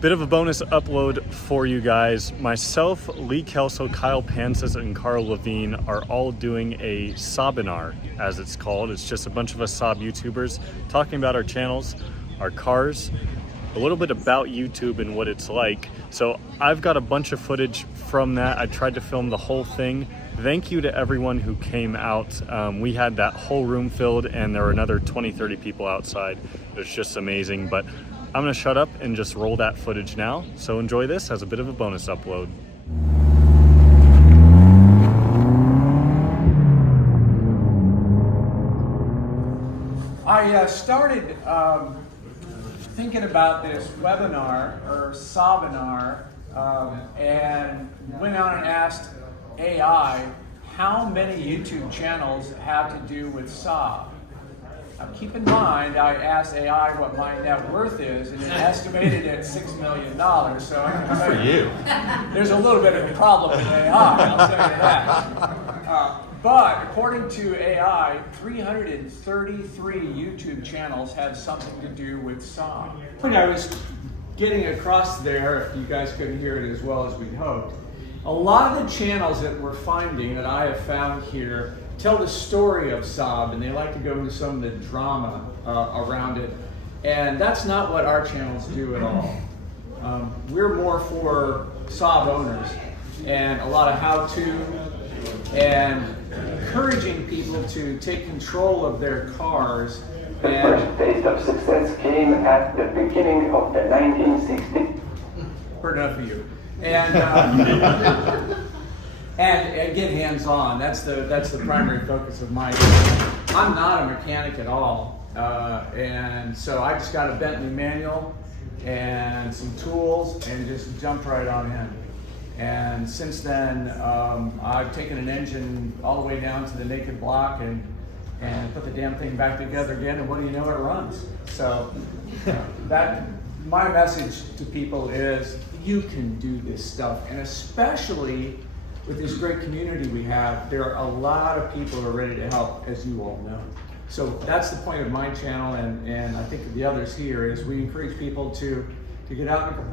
Bit of a bonus upload for you guys. Myself, Lee Kelso, Kyle Pansis, and Carl Levine are all doing a Sabinar, as it's called. It's just a bunch of us Saab YouTubers talking about our channels, our cars, a little bit about YouTube and what it's like. So I've got a bunch of footage from that. I tried to film the whole thing. Thank you to everyone who came out. We had that whole room filled and there were another 20-30 people outside. It was just amazing, but I'm gonna shut up and just roll that footage now. So enjoy this as a bit of a bonus upload. I started thinking about this webinar or Sabinar and went out and asked AI how many YouTube channels have to do with Saab. Now keep in mind, I asked AI what my net worth is, and it estimated at $6 million. So I can tell you, there's a little bit of a problem with AI, I'll tell you that. But according to AI, 333 YouTube channels have something to do with Saab. When I was getting across there, if you guys couldn't hear it as well as we'd hoped, a lot of the channels that we're finding, that I have found here, tell the story of Saab, and they like to go into some of the drama around it. And that's not what our channels do at all. We're more for Saab owners, and a lot of how-to, and encouraging people to take control of their cars. The first taste of success came at the beginning of the 1960s. Heard enough of you. And and get hands-on. That's the primary focus of my channel. I'm not a mechanic at all, and so I just got a Bentley manual and some tools and just jumped right on in. And since then, I've taken an engine all the way down to the naked block and put the damn thing back together again, and what do you know, it runs. So that my message to people is you can do this stuff, and especially with this great community we have, there are a lot of people who are ready to help, as you all know. So that's the point of my channel, and I think of the others here, is we encourage people to get out in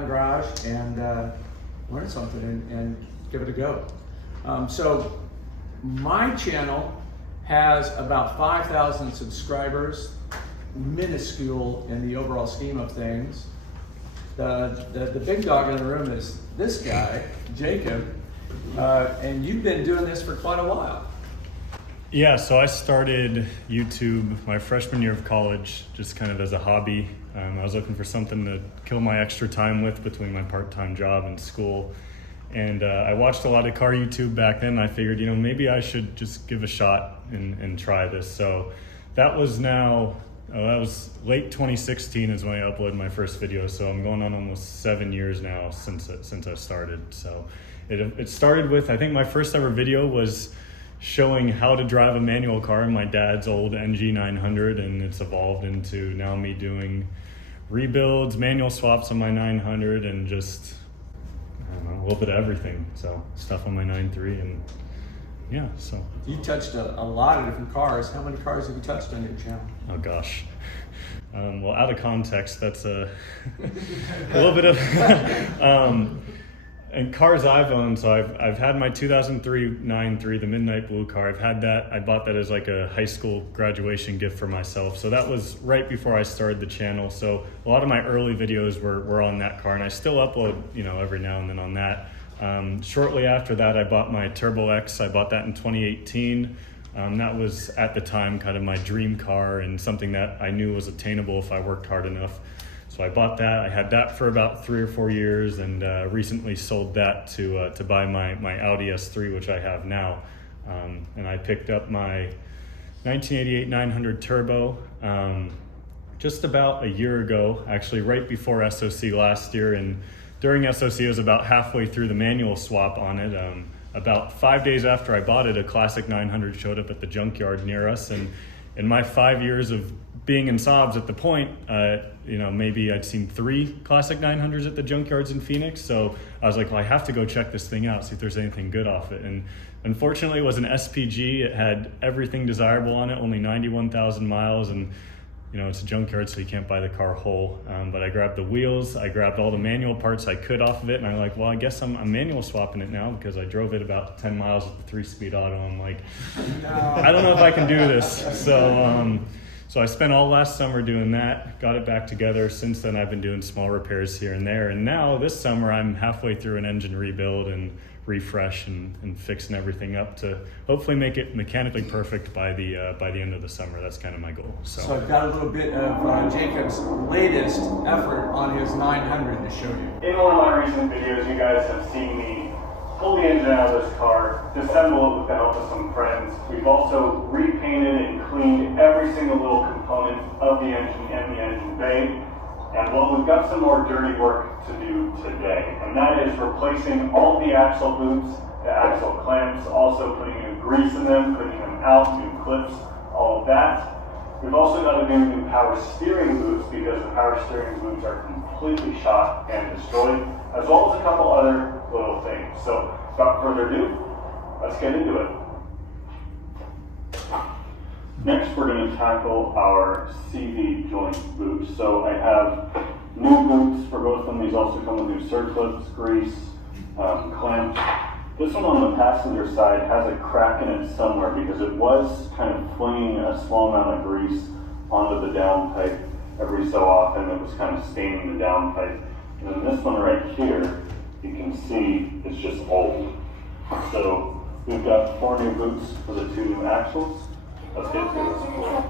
the garage and learn something and give it a go. So my channel has about 5,000 subscribers, minuscule in the overall scheme of things. The big dog in the room is this guy, Jacob, and you've been doing this for quite a while. Yeah, so I started YouTube my freshman year of college, just kind of as a hobby. I was looking for something to kill my extra time with between my part-time job and school. And I watched a lot of car YouTube back then. I figured, maybe I should just give a shot and try this. So that was that was late 2016 is when I uploaded my first video. So I'm going on almost 7 years now since I started. So it started with, I think my first ever video was showing how to drive a manual car in my dad's old NG 900, and it's evolved into now me doing rebuilds, manual swaps on my 900, and just, I don't know, a little bit of everything. So stuff on my 9.3, and yeah, so. You touched a lot of different cars. How many cars have you touched on your channel? Oh gosh. Well, out of context, that's a little bit of, and cars I've owned, so I've had my 2003 9.3, the Midnight Blue car. I've had that. I bought that as like a high school graduation gift for myself. So that was right before I started the channel. So a lot of my early videos were on that car, and I still upload, every now and then on that. Shortly after that, I bought my Turbo X. I bought that in 2018. That was at the time kind of my dream car and something that I knew was attainable if I worked hard enough. So I bought that. I had that for about 3 or 4 years, and recently sold that to buy my Audi S3, which I have now. And I picked up my 1988 900 Turbo just about a year ago, actually right before SOC last year. And during SOC, it was about halfway through the manual swap on it. About 5 days after I bought it, a classic 900 showed up at the junkyard near us. And in my 5 years of being in Saabs at the point, maybe I'd seen 3 classic 900s at the junkyards in Phoenix. So I was like, well, I have to go check this thing out, see if there's anything good off it. And unfortunately, it was an SPG. It had everything desirable on it, only 91,000 miles. And you know, it's a junkyard, so you can't buy the car whole. But I grabbed the wheels, I grabbed all the manual parts I could off of it, and I'm like, well, I guess I'm manual swapping it now because I drove it about 10 miles with the 3-speed auto. I'm like, I don't know if I can do this. So I spent all last summer doing that, got it back together. Since then, I've been doing small repairs here and there. And now this summer, I'm halfway through an engine rebuild and refresh and fixing everything up to hopefully make it mechanically perfect by the end of the summer. That's kind of my goal. So I've got a little bit of Jacob's latest effort on his 900 to show you. In one of my recent videos, you guys have seen me pull the engine out of this car, disassemble it with the help of some friends. We've also repainted and cleaned every single little component of the engine and the engine bay. And well, we've got some more dirty work to do today, and that is replacing all the axle boots, the axle clamps, also putting new grease in them, putting them out, new clips, all of that. We've also got to do new power steering boots because the power steering boots are completely shot and destroyed, as well as a couple other little things. So without further ado, let's get into it. Next, we're going to tackle our CV joint boots. So I have new boots for both of them. These also come with new circlips, grease, clamps. This one on the passenger side has a crack in it somewhere because it was kind of flinging a small amount of grease onto the downpipe every so often. It was kind of staining the downpipe. And then this one right here, you can see it's just old. So we've got 4 new boots for the 2 new axles. Let's get to it.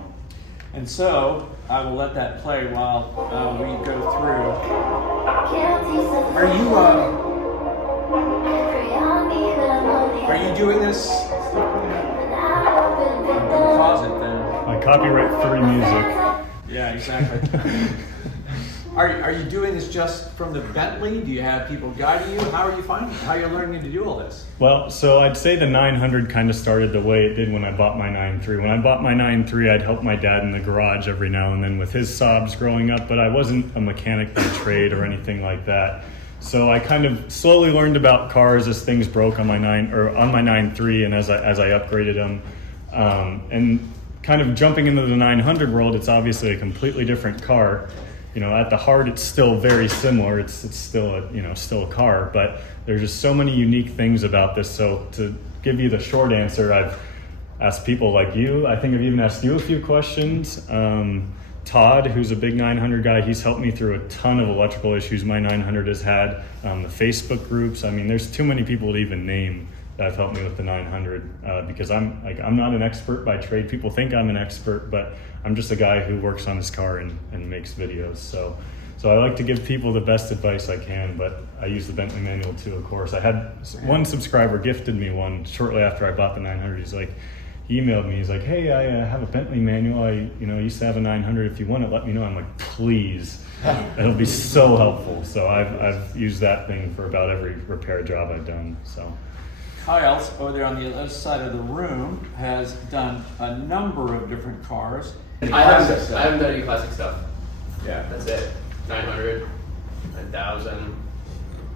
And so I will let that play while we go through. Are you doing this in the closet then? I copyright-free music. Yeah, exactly. Are you doing this just from the Bentley? Do you have people guiding you? How are you finding it? How are you learning to do all this? Well, so I'd say the 900 kind of started the way it did when I bought my 9.3. When I bought my 9.3, I'd help my dad in the garage every now and then with his Saabs growing up, but I wasn't a mechanic by trade or anything like that. So I kind of slowly learned about cars as things broke on my 9.3 and as I upgraded them. And kind of jumping into the 900 world, it's obviously a completely different car. You know, at the heart, it's still very similar. It's still a car, but there's just so many unique things about this. So to give you the short answer, I've asked people like you. I think I've even asked you a few questions. Todd, who's a big 900 guy, he's helped me through a ton of electrical issues my 900 has had. The Facebook groups. I mean, there's too many people to even name that have helped me with the 900 because I'm not an expert by trade. People think I'm an expert, but I'm just a guy who works on his car and makes videos. So I like to give people the best advice I can, but I use the Bentley manual too, of course. I had one subscriber gifted me one shortly after I bought the 900. He emailed me. He's like, hey, I have a Bentley manual. I used to have a 900. If you want it, let me know. I'm like, please. It'll be so helpful. So I've used that thing for about every repair job I've done. So. Kyle, over there on the other side of the room, has done a number of different cars. I haven't done any classic stuff. Yeah. That's it. 900, 1000.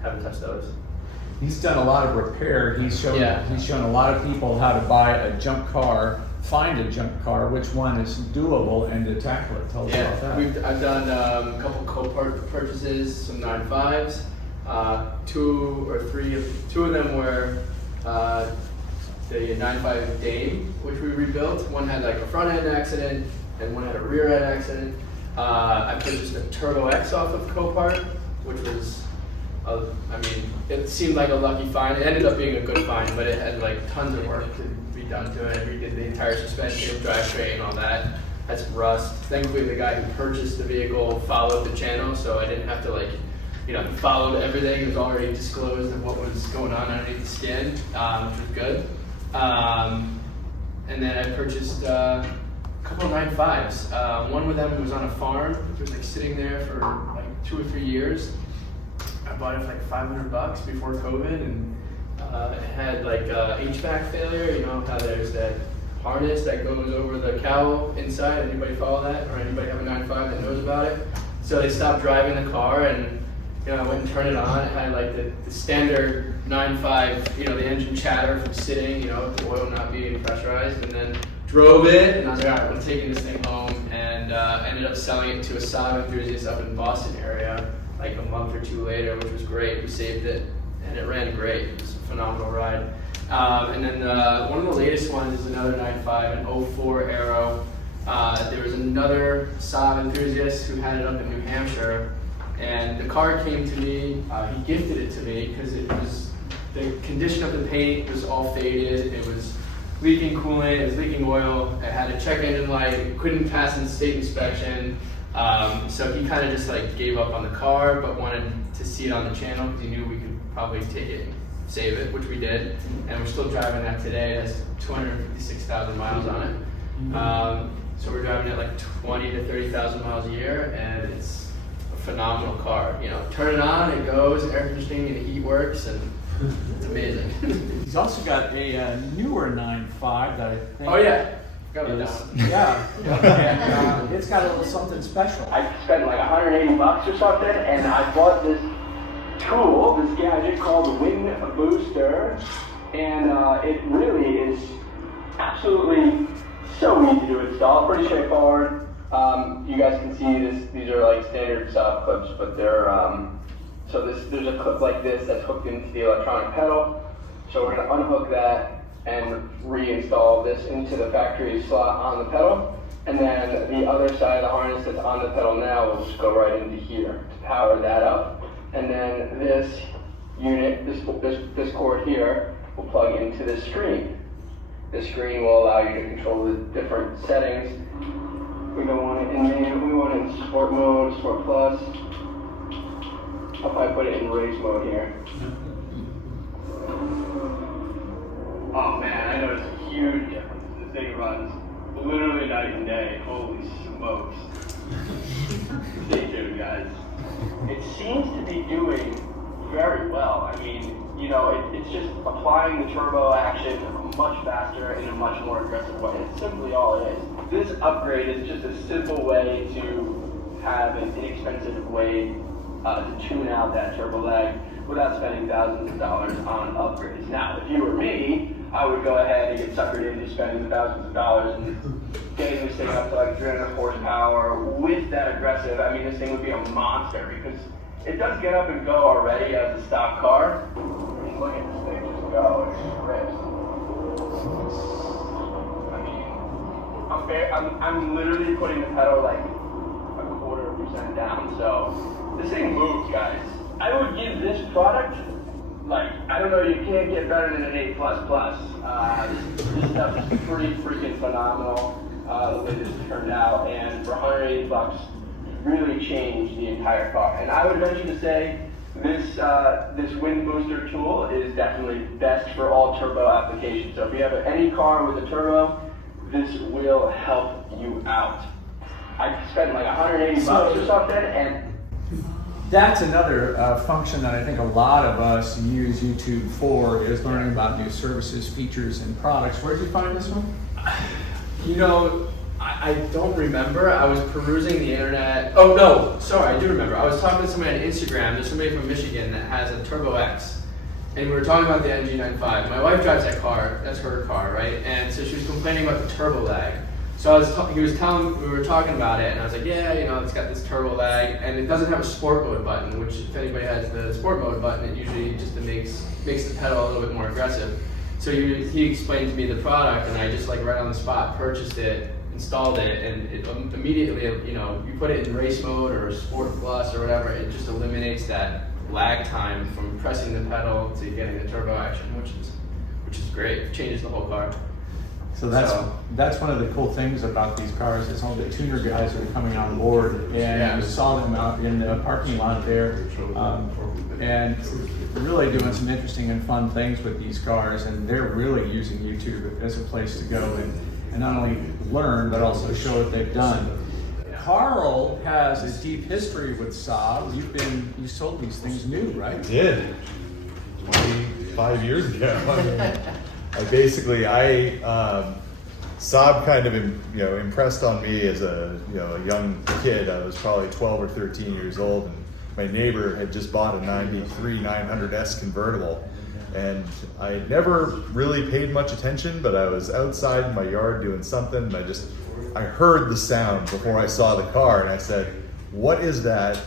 Haven't touched those. He's done a lot of repair. He's shown a lot of people how to buy a junk car, find a junk car, which one is doable, and to tackle it. Tell us about that. I've done a couple co-part purchases, some 9.5s. 2 or 3, 2 of them were the 9.5 Dame, which we rebuilt. One had like a front end accident, and one had a rear end accident. I purchased a Turbo X off of Copart, which was, it seemed like a lucky find. It ended up being a good find, but it had like tons of work to be done to it. We did the entire suspension, drivetrain, all that. Had some rust. Thankfully, the guy who purchased the vehicle followed the channel, so I didn't have to he followed everything. It was already disclosed of what was going on underneath the skin, which was good. And then I purchased a couple of 9.5s. One with them was on a farm, which was like sitting there for like 2 or 3 years. I bought it for like $500 before COVID, and it had like HVAC failure. You know how there's that harness that goes over the cowl inside. Anybody follow that? Or anybody have a 9.5 that knows about it? So they stopped driving the car, and I went and turned it on. It had like the standard 9.5, the engine chatter from sitting, the oil not being pressurized, and then drove it, and I was like, all right, I'm taking this thing home, and and ended up selling it to a Saab enthusiast up in the Boston area like a month or two later, which was great. We saved it, and it ran great. It was a phenomenal ride. And then one of the latest ones is another 9.5, an 04 Aero. There was another Saab enthusiast who had it up in New Hampshire, and the car came to me. He gifted it to me because the condition of the paint was all faded. It was leaking coolant, it was leaking oil. It had a check engine light. It couldn't pass in state inspection. So he kind of just like gave up on the car, but wanted to see it on the channel because he knew we could probably take it and save it, which we did. And we're still driving that today. It has 256,000 miles on it. So we're driving it like 20 to 30,000 miles a year, and it's a phenomenal car. You know, turn it on, it goes, air conditioning and the heat works, and it's amazing. He's also got a newer 9.5 that I think. Oh yeah, forgot about that one. Yeah, and it's got a little something special. I spent like $180 or something, and I bought this tool, this gadget called the Wind Booster, and it really is absolutely so easy to install, pretty straightforward. You guys can see this; these are like standard Saab clips, but they're there's a clip like this that's hooked into the electronic pedal. So we're going to unhook that and reinstall this into the factory slot on the pedal, and then the other side of the harness that's on the pedal now will just go right into here to power that up. And then this unit, this cord here, will plug into this screen. This screen will allow you to control the different settings. We want it in sport mode, sport plus. I'll probably put it in race mode here. Oh man, I noticed a huge difference. This thing runs literally night and day. Holy smokes. Stay tuned, guys. It seems to be doing very well. I mean, you know, it's just applying the turbo action much faster in a much more aggressive way. It's simply all it is. This upgrade is just a simple way to have an inexpensive way to tune out that turbo lag without spending thousands of dollars on upgrades. Now, if you were me, I would go ahead and get suckered into spending the thousands of dollars and getting this thing up to like 300 horsepower with that aggressive. I mean, this thing would be a monster because it does get up and go already as a stock car. I mean, look at this thing just go, it rips. I mean, I'm literally putting the pedal like a 0.25% down, so this thing moves, guys. I would give this product, like, I don't know, you can't get better than an A++. This stuff is pretty freaking phenomenal, the way this turned out, and for $180, really changed the entire car. And I would venture to say this wind booster tool is definitely best for all turbo applications. So if you have any car with a turbo, this will help you out. I spent like $180 or something, and that's another function that I think a lot of us use YouTube for, is learning about new services, features, and products. Where did you find this one? You know, I don't remember. I was perusing the internet. Oh no, sorry, I do remember. I was talking to somebody on Instagram. There's somebody from Michigan that has a Turbo X, and we were talking about the MG95. My wife drives that car. That's her car, right? And so she was complaining about the turbo lag. So we were talking about it, and I was like, yeah, you know, it's got this turbo lag, and it doesn't have a sport mode button, which if anybody has the sport mode button, it usually just makes the pedal a little bit more aggressive. So he explained to me the product, and I just like right on the spot purchased it, installed it, and it immediately, you know, you put it in race mode or Sport Plus or whatever, it just eliminates that lag time from pressing the pedal to getting the turbo action, which is great. It changes the whole car. So that's one of the cool things about these cars is all the tuner guys are coming on board, and you saw them out in the parking lot there, and really doing some interesting and fun things with these cars, and they're really using YouTube as a place to go and not only learn but also show what they've done. Carl has a deep history with Saab. You sold these things new, right? I did 25 years ago. Saab kind of impressed on me as a young kid. I was probably 12 or 13 years old, and my neighbor had just bought a 93 900S convertible, and I had never really paid much attention, but I was outside in my yard doing something, and I just I heard the sound before I saw the car, and I said, "What is that?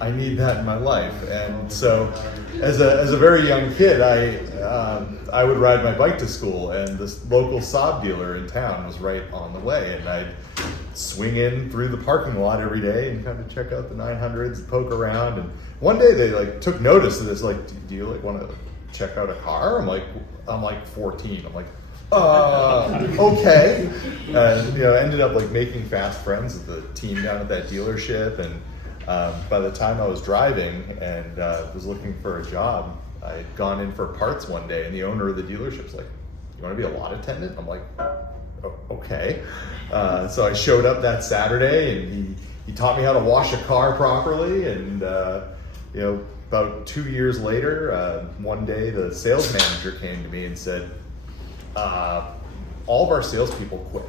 I need that in my life." And so, as a very young kid, I would ride my bike to school, and this local Saab dealer in town was right on the way, and I'd swing in through the parking lot every day and kind of check out the 900s, poke around. And one day they like took notice of this, like, "Do you like want to check out a car?" I'm like 14. I'm like, okay. And ended up like making fast friends with the team down at that dealership. And by the time I was driving and was looking for a job, I had gone in for parts one day, and the owner of the dealership's like, "You want to be a lot attendant?" I'm like, okay. So I showed up that Saturday, and he taught me how to wash a car properly. And about 2 years later, one day the sales manager came to me and said, "All of our salespeople quit.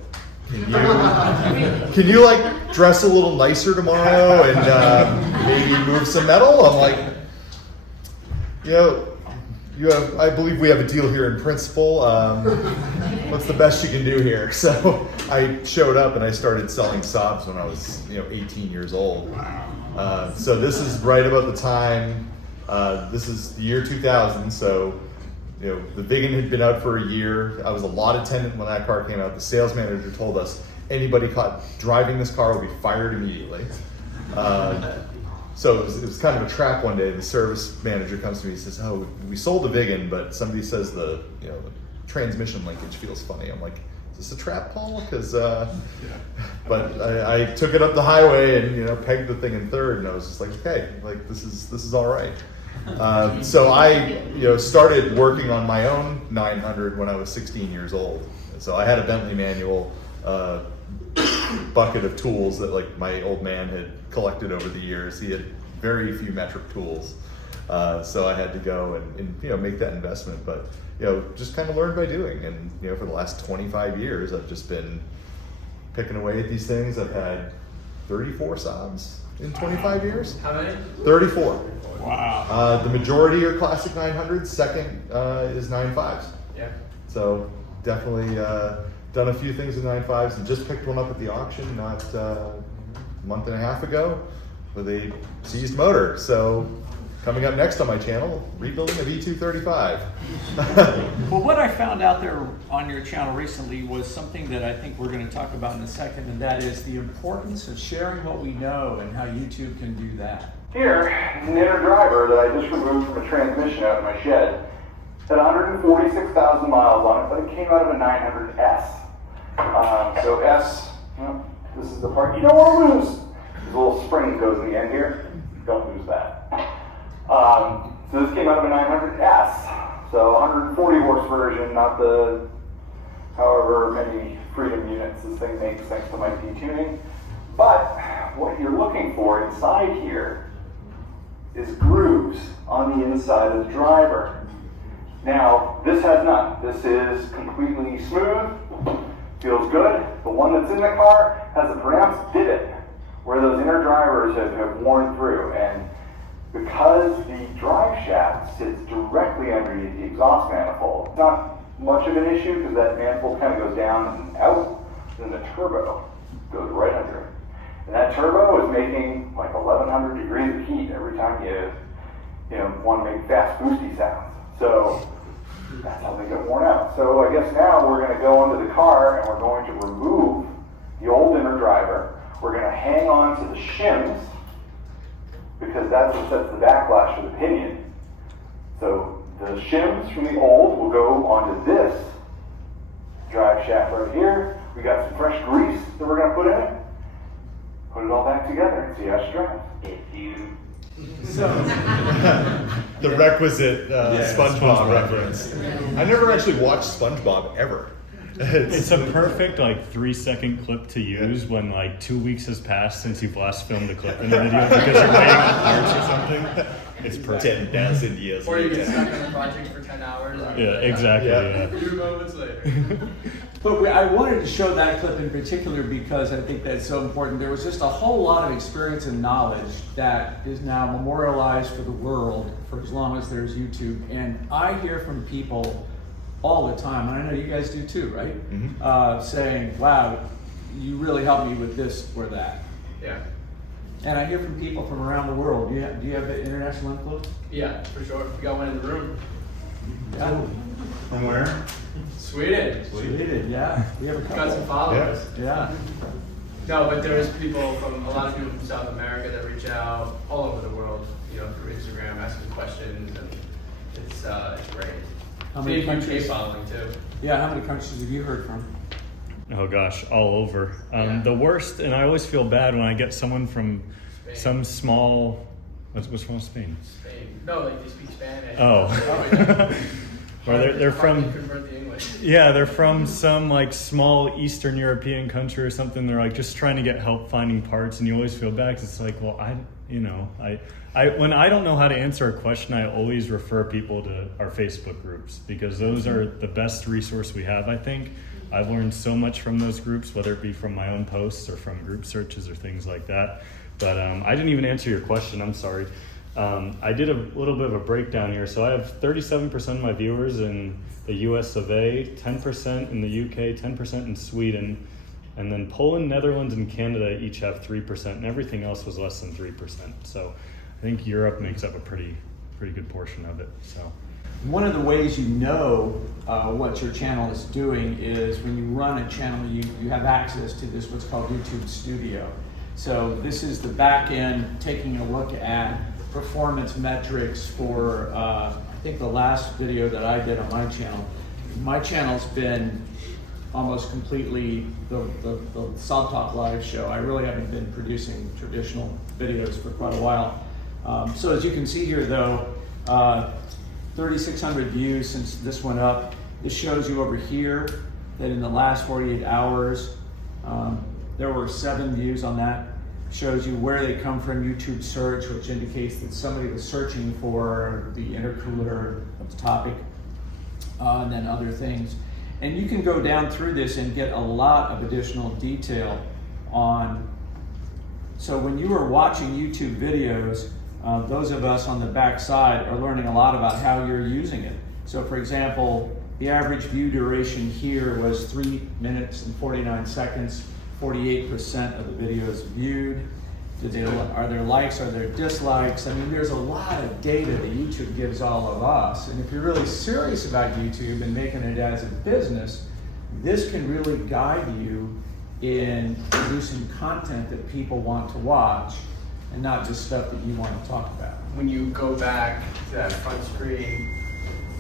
Can you like dress a little nicer tomorrow and maybe move some metal?" I'm like, I believe we have a deal here in principle. What's the best you can do here? So I showed up and I started selling Saabs when I was 18 years old. So this is right about the time. This is the year 2000. So the Vigan had been out for a year. I was a lot attendant when that car came out. The sales manager told us anybody caught driving this car would be fired immediately. So it was kind of a trap one day. The service manager comes to me and says, "Oh, we sold the Vigan, but somebody says the transmission linkage feels funny." I'm like, "Is this a trap, Paul?" But I took it up the highway and pegged the thing in third, and I was just like, "Okay, like this is all right." So I started working on my own 900 when I was 16 years old. So I had a Bentley manual bucket of tools that like my old man had collected over the years. He had very few metric tools, so I had to go and make that investment. But just kind of learned by doing. And for the last 25 years, I've just been picking away at these things. I've had 34 Saabs in 25 years. How many? 34. Wow. The majority are classic 900s. Second is 95s. Yeah. So definitely done a few things with 95s, and just picked one up at the auction not a month and a half ago with a seized motor. So coming up next on my channel, rebuilding a V235. Well, what I found out there on your channel recently was something that I think we're going to talk about in a second, and that is the importance of sharing what we know and how YouTube can do that. Here is an inner driver that I just removed from a transmission out of my shed. It had 146,000 miles on it, but it came out of a 900S. So S, this is the part you don't want to lose. There's a little spring that goes in the end here. Don't lose that. So this came out of a 900S. So 140 horse version, not the however many Freedom units this thing makes thanks to my detuning. But what you're looking for inside here is grooves on the inside of the driver. Now, this has none. This is completely smooth, feels good. The one that's in the car has a pronounced divot where those inner drivers have worn through. And because the drive shaft sits directly underneath the exhaust manifold, it's not much of an issue because that manifold kind of goes down and out, and then the turbo goes right under it. And that turbo is making like 1100 degrees of heat every time you want to make fast boosty sounds. So that's how they get worn out. So I guess now we're going to go into the car and we're going to remove the old inner driver. We're going to hang on to the shims because that's what sets the backlash for the pinion. So the shims from the old will go onto this drive shaft right here. We got some fresh grease that we're going to put in it. Put it all back together and see how she drives. The requisite SpongeBob reference. I never actually watched SpongeBob ever. It's a perfect 3-second clip to use when 2 weeks has passed since you've last filmed a clip in the video because you're waiting on parts or something. It's perfect. 10,000 years Or you later. get stuck on a project for 10 hours. Yeah, exactly. Yeah. A few moments later. But I wanted to show that clip in particular because I think that's so important. There was just a whole lot of experience and knowledge that is now memorialized for the world for as long as there's YouTube. And I hear from people all the time, and I know you guys do too, right? Mm-hmm. Saying, wow, you really help me with this or that. Yeah. And I hear from people from around the world. Do you have an international influence? Yeah, for sure. We got one in the room. Yeah. From where? Sweden. Sweden, yeah. We have a Got couple. some followers. Yeah. No, but there's people from a lot of people from South America that reach out all over the world, you know, through Instagram, asking questions, and it's great. How many Big UK countries? following too. Yeah, how many countries have you heard from? Oh gosh, all over. Yeah. The worst, and I always feel bad when I get someone from Spain. some small, what's from Spain? Spain. No, like they speak Spanish. Oh. yeah. Or they're Hardly from, convert the English. yeah, they're from some like small Eastern European country or something. They're like just trying to get help finding parts, and you always feel bad because it's like, well, when I don't know how to answer a question, I always refer people to our Facebook groups because those are the best resource we have, I think. I've learned so much from those groups, whether it be from my own posts or from group searches or things like that. But I didn't even answer your question, I'm sorry. I did a little bit of a breakdown here. So I have 37% of my viewers in the US of A, 10% in the UK, 10% in Sweden, and then Poland, Netherlands, and Canada each have 3%, and everything else was less than 3%. So I think Europe makes up a pretty good portion of it. So. One of the ways you know what your channel is doing is when you run a channel, you have access to this, what's called YouTube Studio. So this is the back end taking a look at performance metrics for, I think the last video that I did on my channel's been almost completely the Saab Talk live show. I really haven't been producing traditional videos for quite a while. So as you can see here though, 3,600 views since this went up. This shows you over here that in the last 48 hours, there were 7 views on that. Shows you where they come from, YouTube search, which indicates that somebody was searching for the intercooler of the topic, and then other things. And you can go down through this and get a lot of additional detail on, so when you are watching YouTube videos, those of us on the back side are learning a lot about how you're using it. So for example, the average view duration here was 3 minutes and 49 seconds. 48% of the videos viewed. Are there likes? Are there dislikes? I mean, there's a lot of data that YouTube gives all of us. And if you're really serious about YouTube and making it as a business, this can really guide you in producing content that people want to watch and not just stuff that you want to talk about. When you go back to that front screen,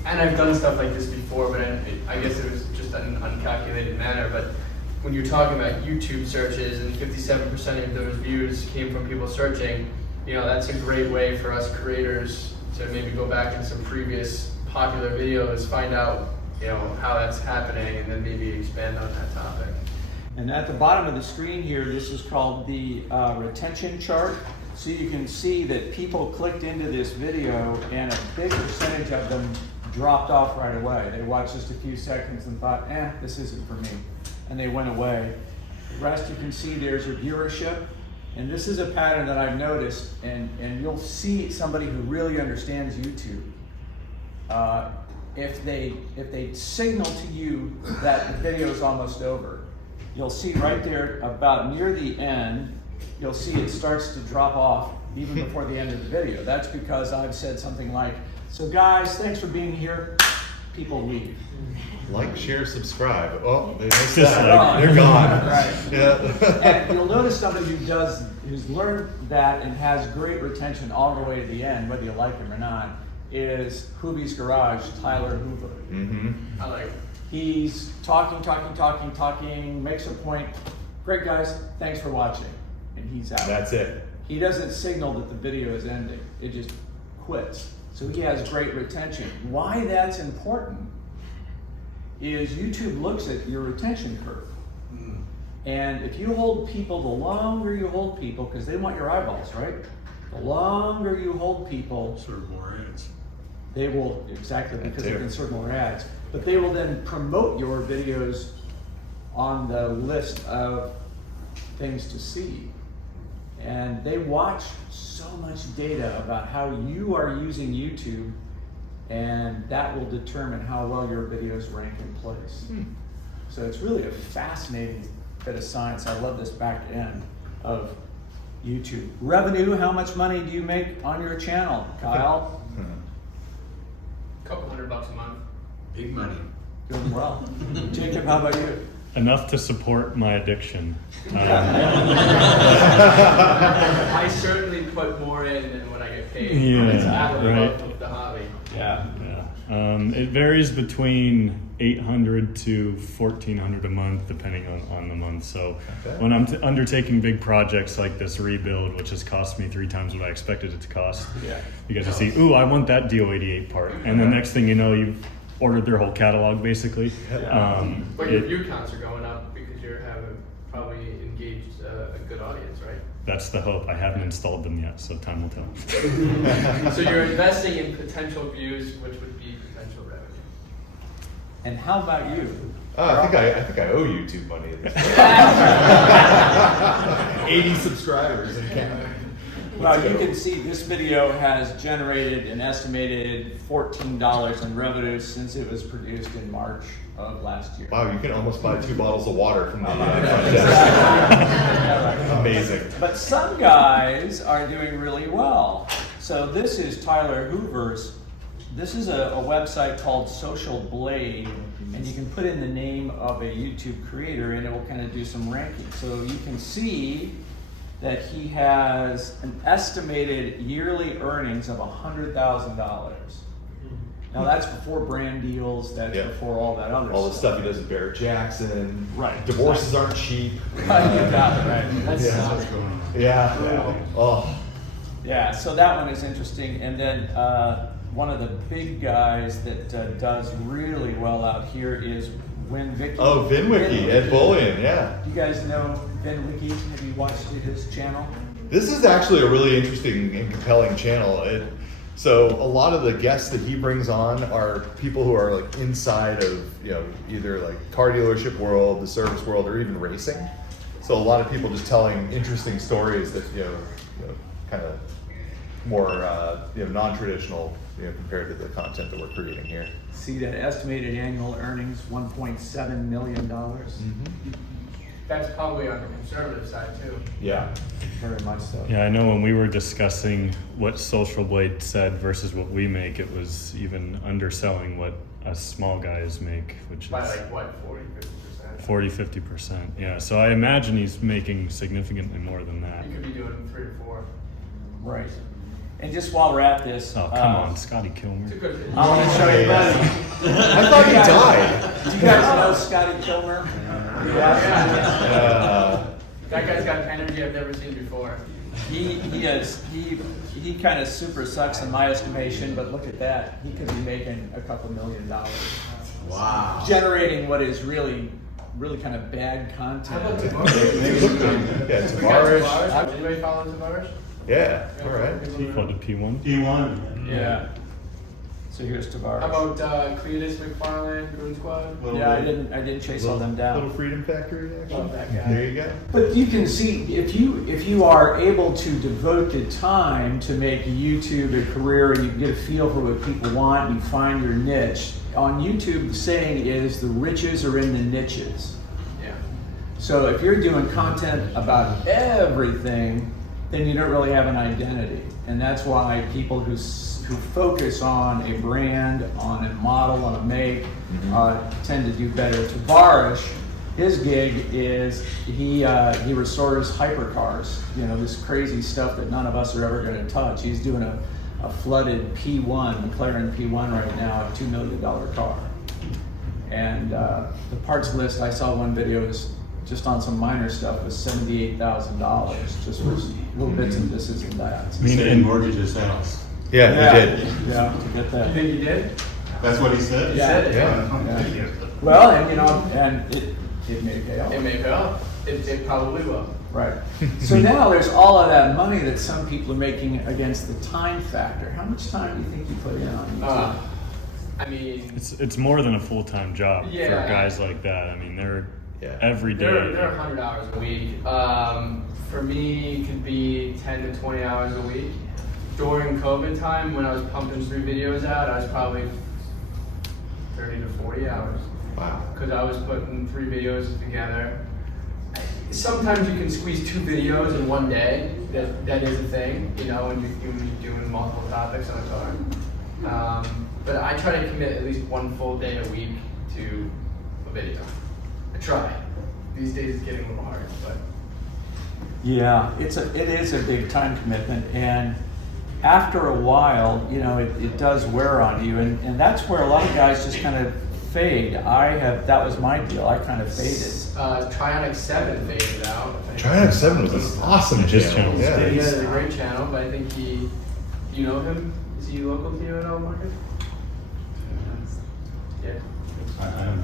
and I've done stuff like this before, but I guess it was just in an uncalculated manner, but when you're talking about YouTube searches and 57% of those views came from people searching, you know, that's a great way for us creators to maybe go back in some previous popular videos, find out, you know, how that's happening, and then maybe expand on that topic. And at the bottom of the screen here, this is called the retention chart. So you can see that people clicked into this video and a big percentage of them dropped off right away. They watched just a few seconds and thought, this isn't for me. And they went away. The rest you can see there's your viewership. And this is a pattern that I've noticed, and you'll see somebody who really understands YouTube. If they signal to you that the video is almost over, you'll see right there about near the end, you'll see it starts to drop off even before the end of the video. That's because I've said something like, so guys, thanks for being here. People leave. Like, share, subscribe. Oh, they missed Just that. They're gone. Right. Yeah. And you'll notice somebody who's learned that and has great retention all the way to the end, whether you like him or not, is Hoovy's Garage, Tyler Hoover. Mm-hmm. I like it. He's talking, makes a point. Great guys, thanks for watching. And he's out. That's it. He doesn't signal that the video is ending. It just quits. So he has great retention. Why that's important is YouTube looks at your retention curve. And if you hold people, the longer you hold people, because they want your eyeballs, right? The longer you hold people, Serve more ads. they will, exactly, because they can serve more ads, but they will then promote your videos on the list of things to see. And they watch so much data about how you are using YouTube, and that will determine how well your videos rank in place. So it's really a fascinating bit of science. I love this back end of YouTube. Revenue, how much money do you make on your channel, Kyle? Couple $100 a month. Big money. Doing well. Jacob, how about you? Enough to support my addiction. I certainly put more in than what I get paid. Yeah, It's out of right. love of the hobby. Yeah. It varies between 800 to 1,400 a month, depending on the month. So Okay. when I'm undertaking big projects like this rebuild, which has cost me 3 times what I expected it to cost, you get to see, ooh, I want that DO88 part. And the next thing you know, you've ordered their whole catalog, basically. But your view counts are going up because you're having probably engaged a good audience, right? That's the hope. I haven't installed them yet, so time will tell. So you're investing in potential views, which would be potential revenue. And how about you? I think I owe YouTube money at this point. 80 subscribers and counting. Well, you can see this video has generated an estimated $14 in revenue since it was produced in March of last year. Wow, you can almost buy 2 bottles of water from the Amazing. But some guys are doing really well. So this is Tyler Hoover's. This is a website called Social Blade, and you can put in the name of a YouTube creator and it will kind of do some ranking. So you can see that he has an estimated yearly earnings of $100,000. Now that's before brand deals, that's before all that other All the stuff he does with Barrett Jackson. Right. Divorces aren't cheap. You got it, right. That's Yeah. Oh. Yeah, so that one is interesting. And then one of the big guys that does really well out here is WinWiki. Oh, VinWiki, Ed Bullion, yeah. Do you guys know VinWiki? Have you watched his channel? This is actually a really interesting and compelling channel. So a lot of the guests that he brings on are people who are like inside of, either like car dealership world, the service world, or even racing. So a lot of people just telling interesting stories that, kind of more, non-traditional, compared to the content that we're creating here. See that estimated annual earnings, $1.7 million. That's probably on the conservative side too. Yeah. Very much so. Yeah, I know when we were discussing what Social Blade said versus what we make, it was even underselling what us small guys make, which By is like what, 40-50%. Yeah, so I imagine he's making significantly more than that. You could be doing 3 or 4. Right. And just while we're at this, Oh, come on, Scotty Kilmer. It's a good I want to show you this. I thought he died. Do you guys know Scotty Kilmer? That guy's got energy I've never seen before. He kind of super sucks in my estimation, but look at that. He could be making a couple $1 million. Wow. Generating what is really kind of bad content. How about Tavares? Yeah, We got Tavares. Tavares. Anybody follow Tavares? Yeah, all right. He flooded P1. Yeah. So here's Tavares. How about Cletus McFarlane, Goon Squad? Yeah, I didn't chase all them Little down. Freedom Factory action. Love that guy. There you go. But you can see if you are able to devote the time to make YouTube a career and you get a feel for what people want, you find your niche. On YouTube, the saying is the riches are in the niches. Yeah. So if you're doing content about everything, then you don't really have an identity. And that's why people who focus on a brand, on a model, on a make, tend to do better. Tavares, his gig is he restores hypercars, this crazy stuff that none of us are ever going to touch. He's doing a flooded P1, McLaren P1 right now, a $2 million car. And the parts list, I saw one video, is just on some minor stuff, was $78,000, just for little bits and pieces and that. He said he mortgaged his house. Yeah, he did. Yeah, to get that. You think he did? That's what he said? He said it. Yeah. Well, and it may pay off. It may pay off. It probably will. Right. So now there's all of that money that some people are making against the time factor. How much time do you think you put in on YouTube? I mean, It's more than a full-time job Yeah. for guys like that. I mean, they're Yeah. every day. they're 100 hours a week. For me, it could be 10 to 20 hours a week. During COVID time, when I was pumping 3 videos out, I was probably 30 to 40 hours. Wow. Because I was putting 3 videos together, Sometimes you can squeeze 2 videos in one day. That is a thing, when you're doing multiple topics on a car. But I try to commit at least 1 full day a week to a video. I try. These days it's getting a little hard, but. Yeah, it is a big time commitment, and after a while, it does wear on you, and that's where a lot of guys just kind of fade. That was my deal. I kind of faded. Trionic 7 faded out. Trionic 7 was an awesome His channel. channel's Yeah. great. He has a great channel, but I think you know him? Is he local to you at all, Marcus? Yeah. I don't know.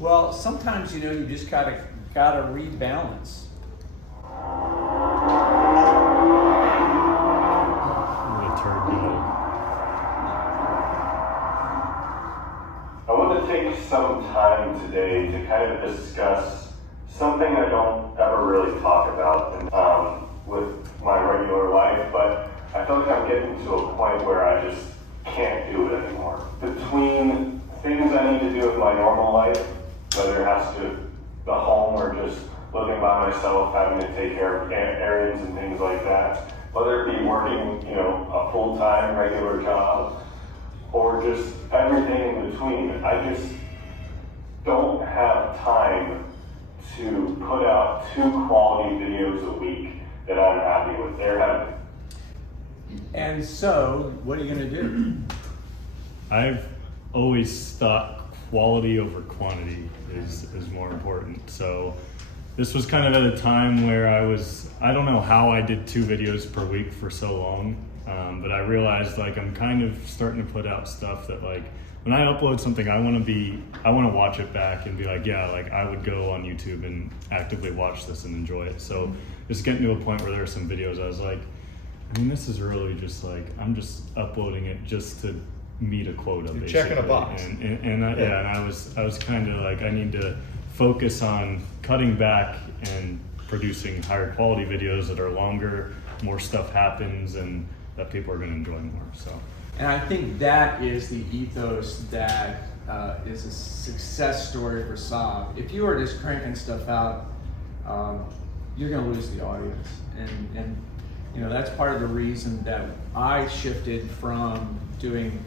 Well, sometimes you just gotta rebalance. What a turd. I want to take some time today to kind of discuss something I don't ever really talk about with my regular life, but I feel like I'm getting to a point where I just can't do it anymore. Between things I need to do with my normal life, whether it has to the home or just living by myself, having to take care of errands and things like that, whether it be working, a full-time regular job, or just everything in between. I just don't have time to put out 2 quality videos a week that I'm happy with. And so, what are you gonna do? I've always thought quality over quantity is more important. So this was kind of at a time where I don't know how I did 2 videos per week for so long, but I realized I'm kind of starting to put out stuff that when I upload something, I want to watch it back and be I would go on YouTube and actively watch this and enjoy it. So just getting to a point where there are some videos I was this is really just I'm just uploading it just to meet a quota. You're basically. checking a box. And I was kind of I need to focus on cutting back and producing higher quality videos that are longer, more stuff happens, and that people are going to enjoy more. So. And I think that is the ethos that is a success story for Saab. If you are just cranking stuff out, you're going to lose the audience. And that's part of the reason that I shifted from doing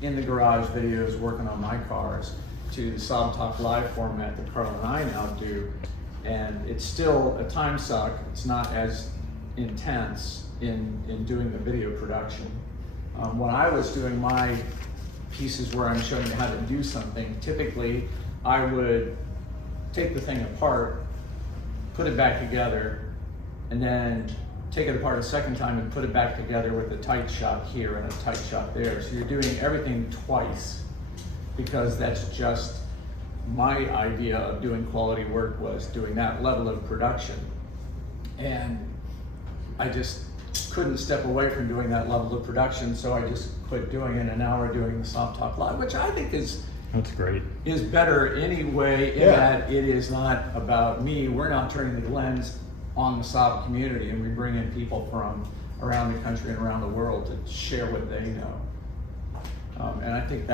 in the garage videos working on my cars to the Saab Talk Live format that Carl and I now do. And it's still a time suck. It's not as intense in doing the video production. When I was doing my pieces where I'm showing you how to do something, typically I would take the thing apart, put it back together, and then take it apart a second time and put it back together with a tight shot here and a tight shot there. So you're doing everything twice, because that's just my idea of doing quality work, was doing that level of production. And I just couldn't step away from doing that level of production, so I just quit doing it, and now we're doing the Saab Talk Live, which I think That's great. is better anyway, in that it is not about me. We're not turning the lens on the Saab community, and we bring in people from around the country and around the world to share what they know. And I think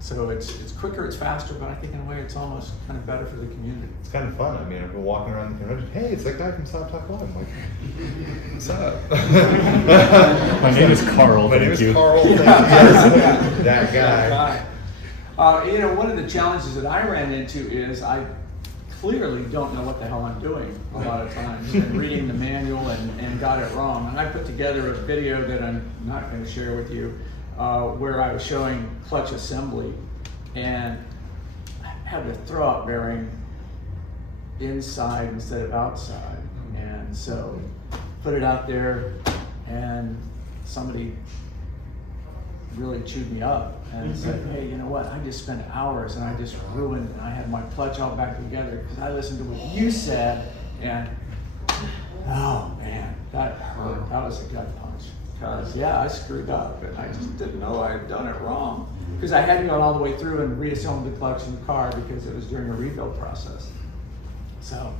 so it's quicker, it's faster, but I think in a way it's almost kind of better for the community. It's kind of fun. I mean, we're walking around the convention. Hey, it's that guy from Saab Talk Live. I'm like, what's up? My name is Carl. My name is thank you. Carl. Thank you. Yes, that guy. One of the challenges that I ran into is I clearly don't know what the hell I'm doing a lot of times, and reading the manual and got it wrong. And I put together a video that I'm not going to share with you, where I was showing clutch assembly, and I had the throw-out bearing inside instead of outside. And so put it out there, and somebody really chewed me up and said, hey, you know what, I just spent hours and I just ruined, and I had my clutch all back together because I listened to what you said, and oh man, that hurt. That was a gut punch. Because I screwed up, and I just didn't know I had done it wrong. Because I hadn't gone all the way through and reassembled the clutch in the car, because it was during a rebuild process. So.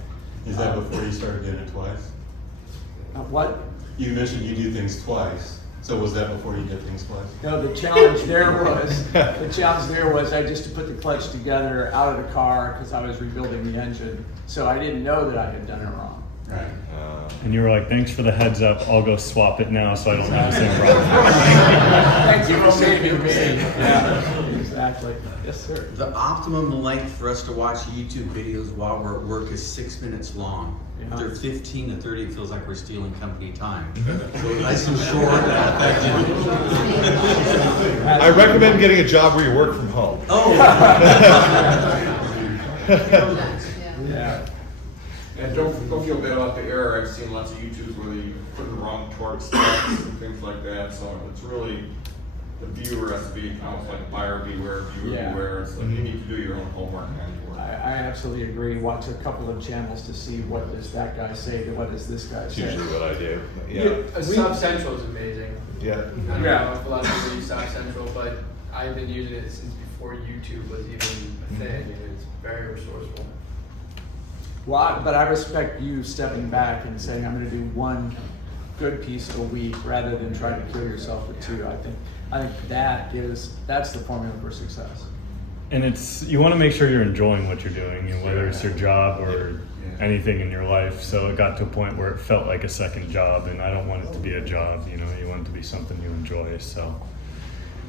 Is that before you started doing it twice? What? You mentioned you do things twice. So was that before you did things clutch? No, the challenge there was I just to put the clutch together out of the car because I was rebuilding the engine. So I didn't know that I had done it wrong. Right. And you were like, thanks for the heads up. I'll go swap it now so I don't have the same problem. Thank you for saving me. Yeah, exactly. Yes, sir. The optimum length for us to watch YouTube videos while we're at work is 6 minutes long. If Yeah. they're 15 to 30, it feels like we're stealing company time. So nice and short and effective. I recommend getting a job where you work from home. Oh, Yeah. And don't feel bad about the error. I've seen lots of YouTubes where they put in the wrong torque specs and things like that. So it's really, the viewer has to be almost like buyer beware, viewer Yeah. beware. So you need to do your own homework. I absolutely agree. Watch a couple of channels to see what does that guy say to what does this guy That's say. usually what I do. Saab Central is amazing. Yeah. I don't know if a lot of people use Saab Central, but I've been using it since before YouTube was even a thing, and it's very resourceful. Well, but I respect you stepping back and saying, I'm going to do one good piece a week rather than try to kill yourself with two. I think that's the formula for success. And you want to make sure you're enjoying what you're doing, whether it's your job or anything in your life. So it got to a point where it felt like a second job, and I don't want it to be a job. You want it to be something you enjoy. So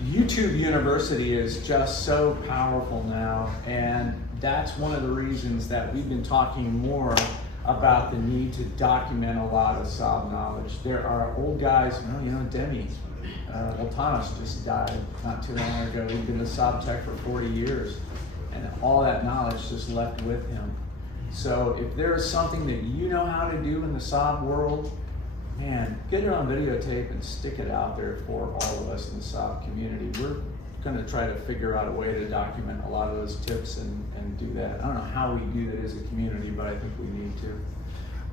YouTube University is just so powerful now, and that's one of the reasons that we've been talking more about the need to document a lot of Saab knowledge. There are old guys, Demi, Thomas just died not too long ago. He'd been a Saab tech for 40 years, and all that knowledge just left with him. So if there is something that you know how to do in the Saab world, man, get it on videotape and stick it out there for all of us in the Saab community. We're going to try to figure out a way to document a lot of those tips and do that. I don't know how we do that as a community, but I think we need to.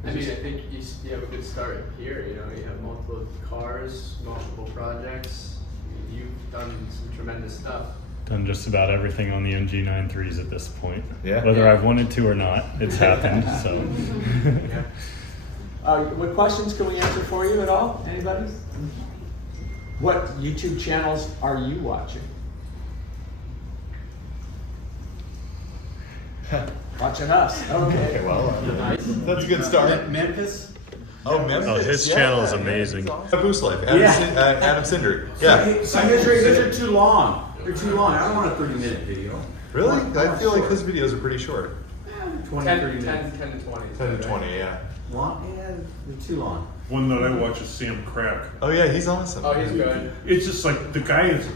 I mean, I think you have a good start here. You have multiple cars, multiple projects. You've done some tremendous stuff. done just about everything on the NG93s at this point. Yeah. Whether I've wanted to or not, it's happened. So. What questions can we answer for you at all? Anybody? What YouTube channels are you watching? Watching us. Okay. Okay, well, that's a good start. Memphis? Oh, Memphis. Oh, his yeah. channel is amazing. Boost Life. Adam Cinder. Yeah. Those are too long. They're too long. I don't want a 30-minute video. Really? I feel like his videos are pretty short. 20, 10 30 to minutes. 20. 10 to 20, yeah. Long? Yeah, they're too long. One that I watch is Sam Crack. Oh yeah, he's awesome. Oh, he's good. It's just like the guy is,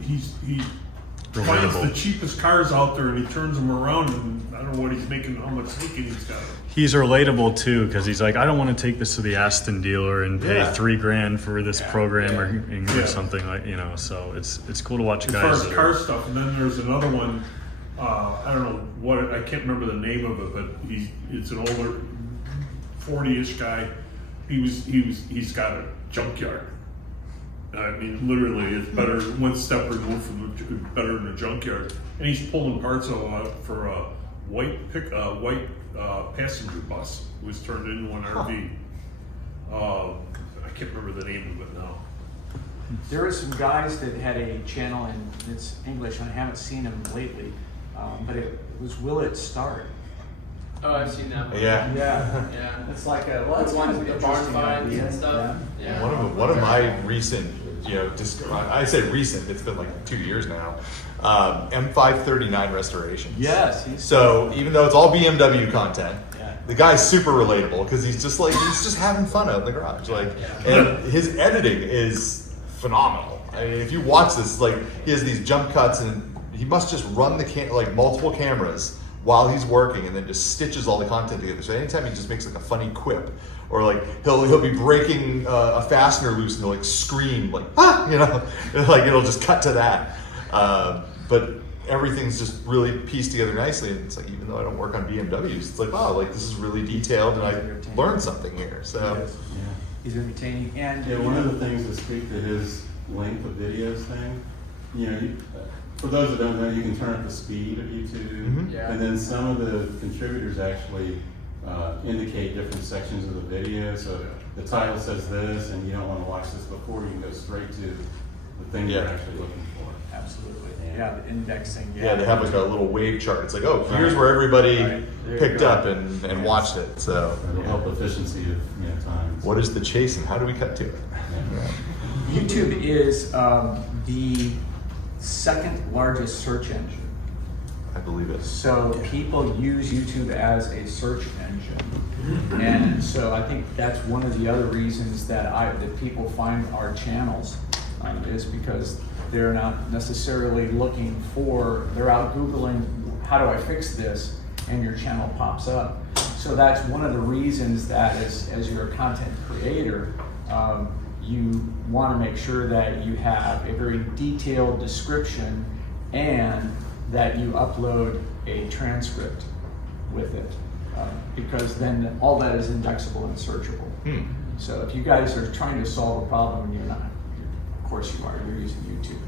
he finds Relatable. the cheapest cars out there and he turns them around and I don't know what he's making, how much thinking he's got. He's relatable too, because he's like, I don't want to take this to the Aston dealer and pay Yeah. $3,000 for this program or Yeah. something like, so it's cool to watch As far guys as that car are, stuff, and then there's another one, I don't know what, I can't remember the name of it, but it's an older 40-ish guy. He's got a junkyard. I mean, literally, it's better, one step removed from better than a junkyard. And he's pulling parts out for a white passenger bus. It was turned into an RV. I can't remember the name of it now. There are some guys that had a channel and it's English. I haven't seen them lately, but it was Will It Start? Oh, I've seen that one. Yeah. Yeah. It's like a That's one with the barn finds and stuff. Yeah. One of my recent, I say recent, it's been like 2 years now. M539 restorations. Yes. So even though it's all BMW content, Yeah. the guy's super relatable because he's just having fun out in the garage. And his editing is phenomenal. I mean, if you watch this, he has these jump cuts and he must just run multiple cameras while he's working and then just stitches all the content together. So anytime he just makes a funny quip or he'll be breaking a fastener loose and he'll scream it'll just cut to that. But everything's just really pieced together nicely, and it's even though I don't work on BMWs, it's wow, this is really detailed, and I learned something here. So He's entertaining and One of the things to speak to his length of videos thing, for those that don't know, you can turn up the speed of YouTube, Yeah. and then some of the contributors actually indicate different sections of the video. So the title says this, and you don't want to watch this before, you can go straight to the thing you're actually looking for. Absolutely. Yeah, the indexing. Yeah, they have like a little wave chart. It's like, oh, here's where everybody Right. There you picked go. up and watched it. So, It'll help efficiency of time. what is the chasing? How do we cut to it? YouTube is the second largest search engine. I believe it. So people use YouTube as a search engine. And so I think that's one of the other reasons that people find our channels is because they're not necessarily looking they're out Googling, how do I fix this? And your channel pops up. So that's one of the reasons that as you're a content creator, you want to make sure that you have a very detailed description and that you upload a transcript with it, because then all that is indexable and searchable. So if you guys are trying to solve a problem and you're not, of course you are, you're using YouTube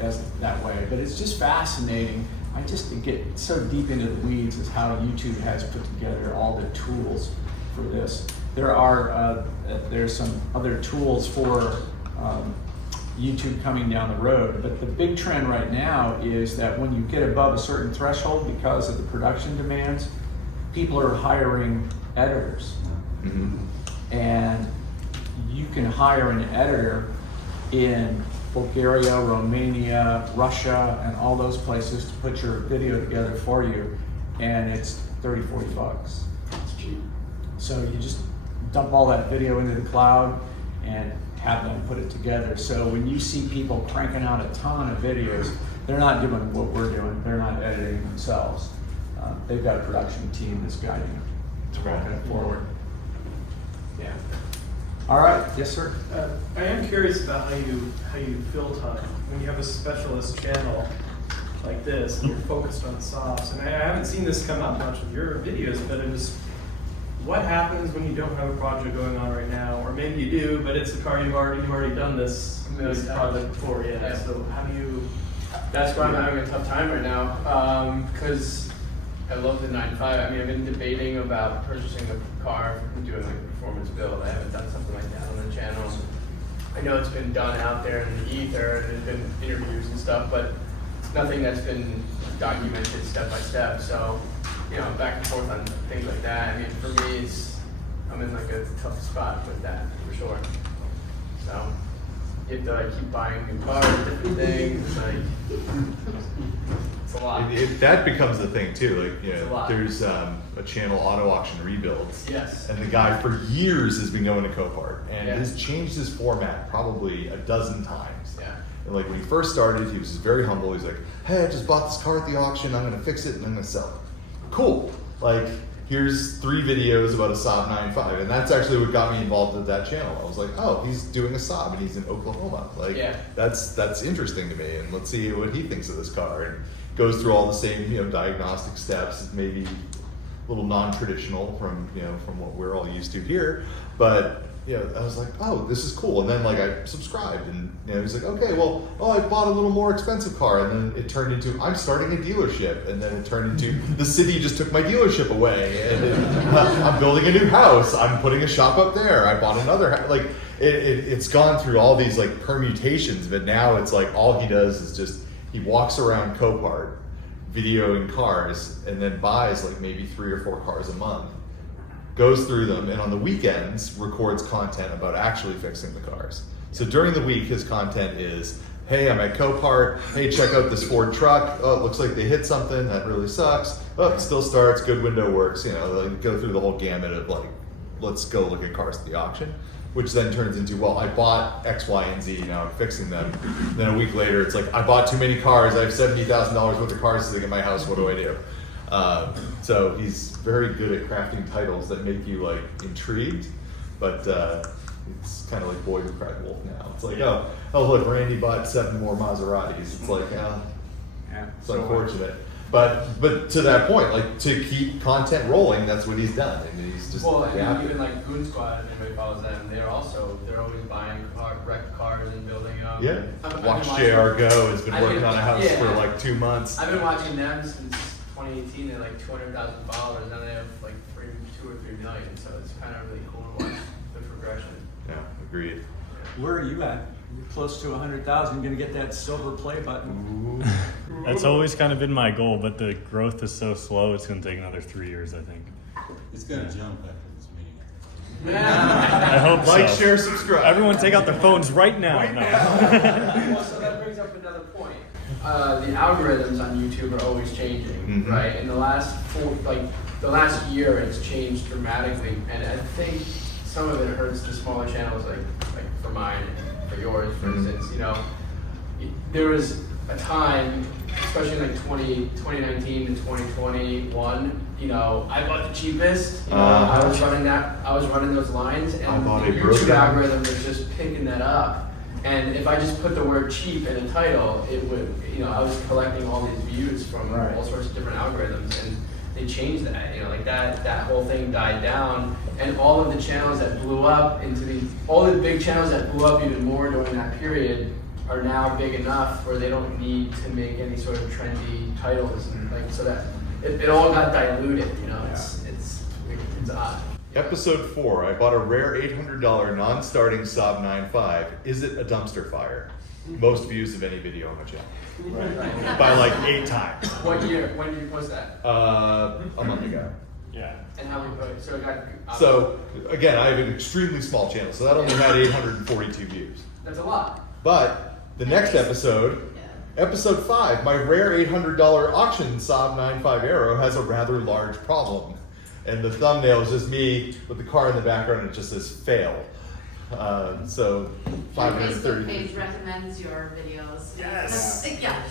as that way. But it's just fascinating. I just get so deep into the weeds as how YouTube has put together all the tools for this. There's some other tools for YouTube coming down the road, but the big trend right now is that when you get above a certain threshold because of the production demands, people are hiring editors. And you can hire an editor in Bulgaria, Romania, Russia, and all those places to put your video together for you, and it's $30, $40. It's cheap. So you just dump all that video into the cloud and have them put it together. So when you see people cranking out a ton of videos, they're not doing what we're doing. They're not editing themselves. They've got a production team that's guiding them to walking it forward. Yeah. All right. Yes, sir. I am curious about how you fill time when you have a specialist channel like this and you're focused on Saabs. And I haven't seen this come up much with your videos, but what happens when you don't have a project going on right now, or maybe you do, but it's a car you've already done this project before. Yeah. So how do you? That's why I'm having a tough time right now, because I love the 9.5. I mean, I've been debating about purchasing a car and doing like a performance build. I haven't done something like that on the channel. I know it's been done out there in the ether, and there's been interviews and stuff, but nothing that's been documented step by step. So, back and forth on things like that. I mean, for me, I'm in like a tough spot with that for sure. So, you have to like keep buying new cars, different things. It's a lot. That becomes the thing too. It's a lot. There's a channel, Auto Auction Rebuilds. Yes. And the guy for years has been going to Copart and Yeah. has changed his format probably a dozen times. Yeah. And like when he first started, he was just very humble. He's like, "Hey, I just bought this car at the auction. I'm going to fix it and I'm going to sell it." Cool. Like, here's 3 videos about a Saab 9.5, and that's actually what got me involved with that channel. I was like, oh, he's doing a Saab and he's in Oklahoma. Like, Yeah. that's interesting to me, and let's see what he thinks of this car. And goes through all the same diagnostic steps, maybe a little non-traditional from what we're all used to here, but. I was like, oh, this is cool. And then like I subscribed, and he's like, okay, well, I bought a little more expensive car, and then it turned into I'm starting a dealership, and then it turned into the city just took my dealership away, and I'm building a new house. I'm putting a shop up there. I bought another house. Like it's gone through all these like permutations, but now it's like all he does is just he walks around Copart, videoing cars, and then buys like maybe 3 or 4 cars a month. Goes through them, and on the weekends records content about actually fixing the cars. So during the week, his content is, hey, I'm at Copart, hey, check out this Ford truck, oh, it looks like they hit something, that really sucks, oh, it still starts, good window works, like go through the whole gamut of like, let's go look at cars at the auction, which then turns into, well, I bought X, Y, and Z, now I'm fixing them. Then a week later, it's like, I bought too many cars, I have $70,000 worth of cars sitting in my house, what do I do? So he's very good at crafting titles that make you like intrigued, but it's kind of like Boy Who Cried Wolf now. It's like, oh look, Randy bought 7 more Maseratis. It's like, it's unfortunate. But to that point, like to keep content rolling, that's what he's done. I mean, he's just even like Goon Squad, if anybody follows them, they're always buying wrecked cars and building them. Yeah. I've Watch been JR Go has been I've working been- on a house yeah. for like 2 months. I've been watching them since 2018. They're like 200,000 followers, and they have like 2 or 3 million. So it's kind of really cool to watch the progression. Yeah, agreed. Where are you at? You're close to 100,000. You're gonna get that silver play button. That's always kind of been my goal, but the growth is so slow. It's going to take another 3 years, I think. It's gonna jump after this meeting. I hope Like, so. share, subscribe. Everyone, take out their phones right now. Well, so that brings up another point. The algorithms on YouTube are always changing, right? In the last the last year, it's changed dramatically, and I think some of it hurts the smaller channels, like for mine, and for yours, for instance. You know, there was a time, especially in like 2019 to 2021. You know, I bought the cheapest. You know, I was running those lines, and bought the a YouTube broken. algorithm was just picking that up. And if I just put the word cheap in a title, it would, you know, I was collecting all these views from all sorts of different algorithms, and they changed that, you know, like that whole thing died down, and all of the channels that blew up all the big channels that blew up even more during that period are now big enough where they don't need to make any sort of trendy titles, and like, so that it all got diluted, you know, it's odd. Episode 4, I bought a rare $800 non-starting Saab 9.5. Is it a dumpster fire? Most views of any video on my channel. By like 8 times. What year? When was that? A month ago. Yeah. And how we put it? So it got. So, again, I have an extremely small channel, so that only had 842 views. That's a lot. But the next episode, episode 5, my rare $800 auction Saab 9.5 Aero has a rather large problem. And the thumbnail is just me with the car in the background, and it just says fail. So Your Facebook 530. page recommends your videos. Yes. Yeah.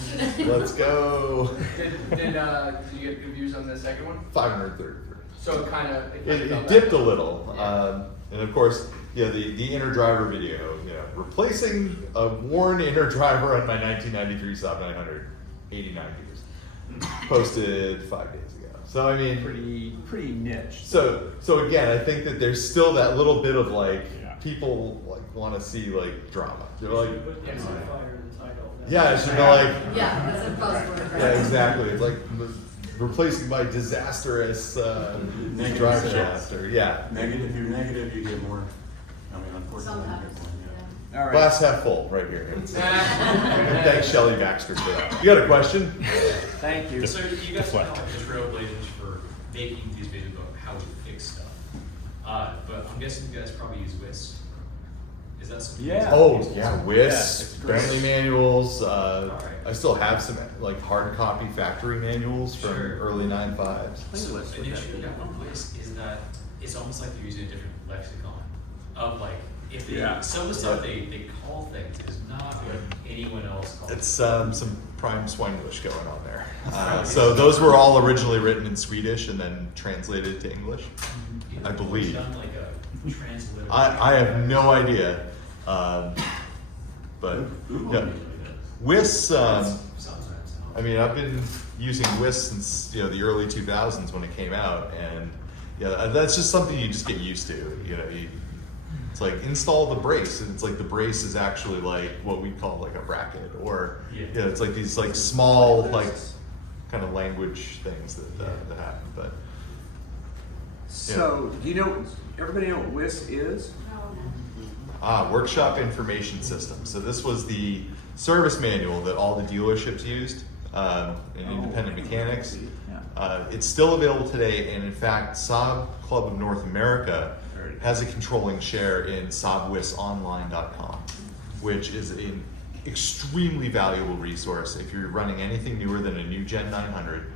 Let's go. Did you get good views on the second one? 533. So it kind of It dipped a little. And of course, yeah, the inner driver video, you know, replacing a worn inner driver on my 1993 Saab 900, 89 views. Posted 5 days ago. So I mean, Pretty niche. So again, I think that there's still that little bit of like people like want to see like drama. They're like, yeah, it should be like, Yeah, that's a buzzword. yeah, exactly. It's like replacing my disastrous Negative driver sales. shaft, or yeah. Negative, if you're negative, you get more. I mean, unfortunately, you Sometimes. get more, yeah. All right. Glass half full, right here. Thanks, Shelley Baxter, for that. You got a question? Thank you. So you guys are Deflect. kind of like the trailblazers for making these videos about how we fix stuff. But I'm guessing you guys probably use Whisk. Is that something? you Yeah. guys Oh use? yeah, Yeah, WIS, it's great. Bentley manuals. Alright. I still have some like hard copy factory manuals from Sure. early 9.5s. So an issue I got with Whisk is that it's almost like they're using a different lexicon of like, if they, some of the stuff they call things is not what anyone else calls It's it. some prime Swanglish going on there. So those were all originally written in Swedish and then translated to English, I believe. Done like a transliteration. I have no idea, but yeah, WIS. Sometimes. I mean, I've been using WIS since the early 2000s when it came out, and yeah, that's just something you just get used to. You know, it's like install the brace, and it's like the brace is actually like what we call like a bracket, or it's like these like small like kind of language things that happen. But So, do you know, everybody know what WIS is? Workshop Information System. So this was the service manual that all the dealerships used, and independent mechanics. It's still available today, and in fact, Saab Club of North America has a controlling share in SAABWISonline.com, which is an extremely valuable resource if you're running anything newer than a new Gen 900.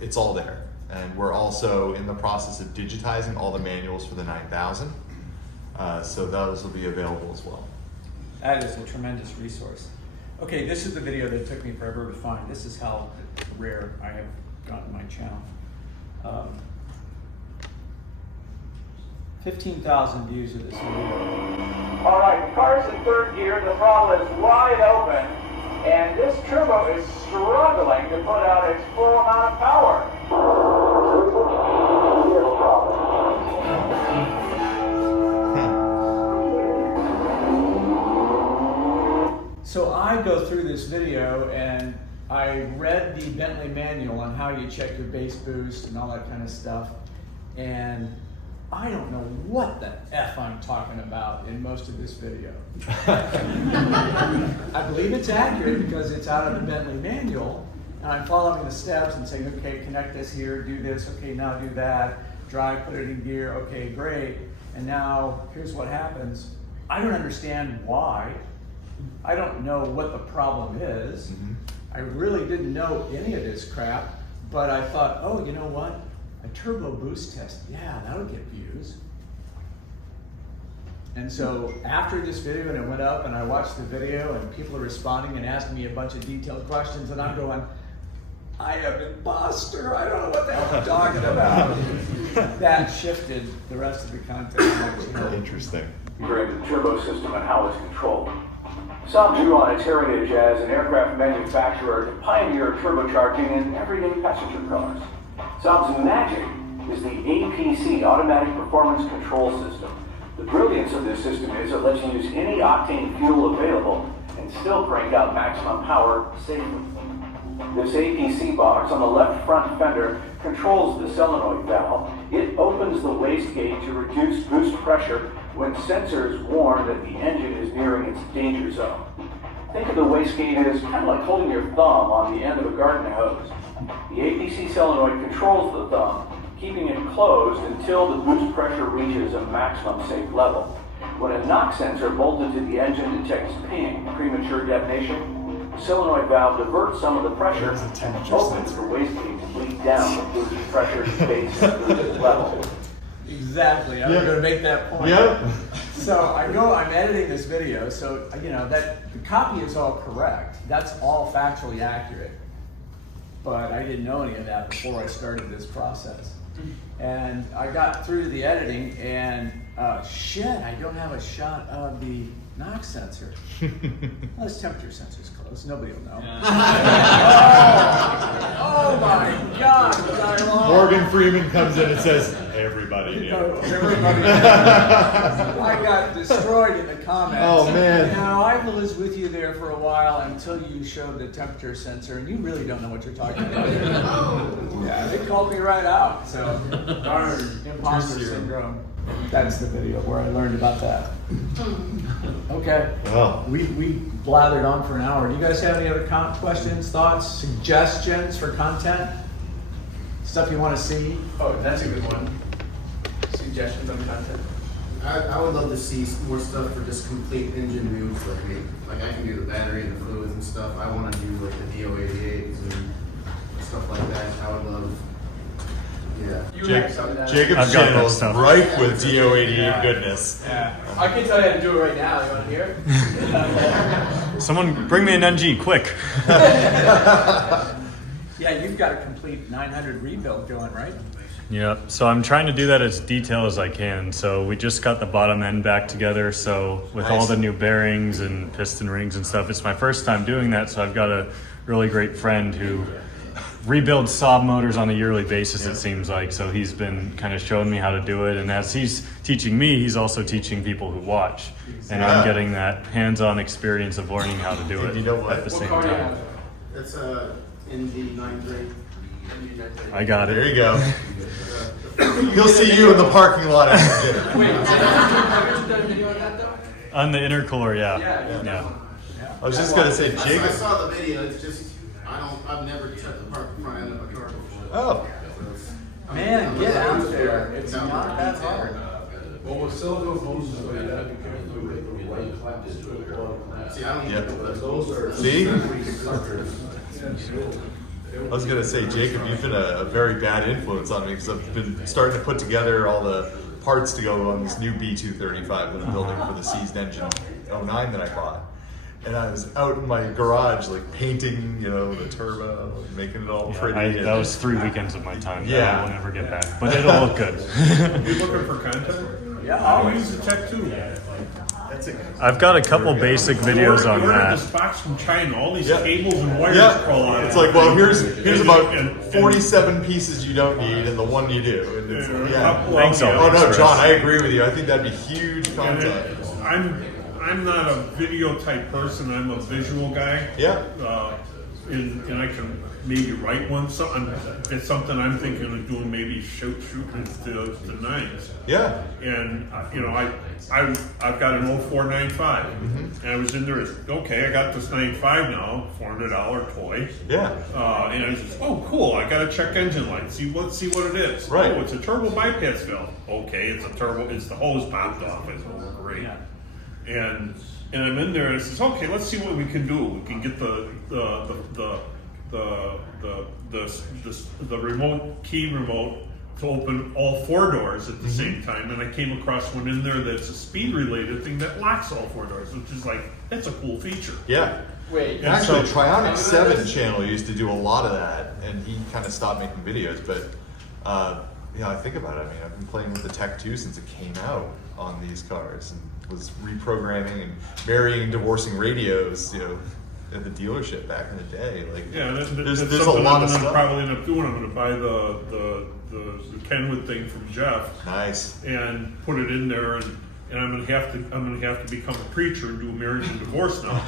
It's all there. And we're also in the process of digitizing all the manuals for the 9000. So those will be available as well. That is a tremendous resource. Okay, this is the video that took me forever to find. This is how rare I have gotten my channel. 15,000 views of this video. All right, car's in third gear, the throttle is wide open, and this turbo is struggling to put out its full amount of power. Vehicle problem. So I go through this video and I read the Bentley manual on how you check your bass boost and all that kind of stuff. And I don't know what the F I'm talking about in most of this video. I believe it's accurate because it's out of the Bentley manual, and I'm following the steps and saying, okay, connect this here, do this, okay, now do that, drive, put it in gear, okay, great. And now, here's what happens. I don't understand why. I don't know what the problem is. Mm-hmm. I really didn't know any of this crap, but I thought, oh, you know what? A turbo boost test, yeah, that'll get views. And so after this video, and it went up, and I watched the video, and people are responding and asking me a bunch of detailed questions, and I'm going, I am an imposter. I don't know what the hell I'm talking about. That shifted the rest of the content. Interesting. The turbo system and how it's controlled. Saab drew on its heritage as an aircraft manufacturer to pioneer turbocharging in everyday passenger cars. Saab's magic is the APC, Automatic Performance Control System. The brilliance of this system is it lets you use any octane fuel available and still crank out maximum power safely. This APC box on the left front fender controls the solenoid valve. It opens the wastegate to reduce boost pressure when sensors warn that the engine is nearing its danger zone. Think of the wastegate as kind of like holding your thumb on the end of a garden hose. The APC solenoid controls the thumb, keeping it closed until the boost pressure reaches a maximum safe level. When a knock sensor bolted to the engine detects ping, premature detonation, the solenoid valve diverts some of the pressure and opens the wastegate to bleed down the boost pressure to base boost level. Exactly, I was going to make that point. Yeah. So I'm editing this video, so that the copy is all correct. That's all factually accurate. But I didn't know any of that before I started this process. And I got through the editing and shit, I don't have a shot of the knock sensor. Well, this temperature sensor's close, nobody will know. Oh my God! Morgan Freeman comes in and says, everybody knew. Everybody I got destroyed in the comments. Oh, man. I was with you there for a while until you showed the temperature sensor, and you really don't know what you're talking about. Yeah, they called me right out. So, darn imposter syndrome. That's the video where I learned about that. Okay. Wow. We blathered on for an hour. Do you guys have any other questions, thoughts, suggestions for content? Stuff you want to see? Oh, that's a good one. Suggestions on content? I would love to see more stuff for just complete engine moves like me. Like I can do the battery and the fluids and stuff. I want to do like the DO88s and stuff like that. I would love. Yeah. Jacob's channel is ripe with DO88 goodness. Yeah. I can tell you how to do it right now. You want to hear it? Someone bring me an NG, quick. Yeah, you've got a complete 900 rebuild going, right? Yeah, so I'm trying to do that as detailed as I can. So we just got the bottom end back together. So with all the new bearings and piston rings and stuff, it's my first time doing that. So I've got a really great friend who rebuilds Saab motors on a yearly basis, it seems like. So he's been kind of showing me how to do it. And as he's teaching me, he's also teaching people who watch. And I'm getting that hands-on experience of learning how to do it at the same time. That's in the 9.3. I got it. There you go. He'll see you in the parking lot after dinner. Wait, have you done a video on that though? On the intercooler, yeah. Yeah. I was just gonna say, I Jacob. saw the video. It's just I've never checked the front end of a car before. Oh. Man, get out there. It's not that hard. Well, with silicone hoses, you gotta be careful with the white claps to a plug. See, I don't Yep. even Those are. See? I was gonna say, Jacob, you've been a very bad influence on me because I've been starting to put together all the parts to go on this new B235 that I'm building for the seized engine 09 that I bought. And I was out in my garage, like painting, the turbo, making it all pretty. That was 3 weekends of my time. Yeah. That I will never get back, but it'll look good. You looking for content? Yeah, I'll use the tech too. That's it. I've got a couple basic videos on Ordered that. this box from China. All these Yeah. cables and wires Yeah, crawl out. it's like, well, here's about And 47 pieces you don't need, and the one you do. And it's, Thanks, Oh no, Express. John, I agree with you. I think that'd be huge And content. I'm not a video type person. I'm a visual guy. Yeah. and I can maybe write one. It's something I'm thinking of doing. Maybe shooting the nines. Yeah. And you know, I've got an 0495, and I was in there. Okay, I got this 95 now, $400 toy. Yeah. And I was just, oh, cool. I got to check engine light. Let's see what it is. Right. Oh, it's a turbo bypass valve. Okay, it's a turbo. It's the hose popped off. It's great. And I'm in there, and it says, okay, let's see what we can do. We can get the key remote to open all 4 doors at the same time. And I came across one in there that's a speed related thing that locks all 4 doors, which is like, that's a cool feature. Yeah. Wait. Actually, Trionic 7 channel used to do a lot of that, and he kind of stopped making videos. But yeah, I think about it. I mean, I've been playing with the Tech 2 since it came out on these cars, and was reprogramming and marrying and divorcing radios, you know, at the dealership back in the day. Like, yeah, that's there's a something lot I'm of gonna stuff. probably end up doing. I'm going to buy the Kenwood thing from Jeff. Nice. And put it in there, and I'm going to have to become a preacher and do a marriage and divorce now.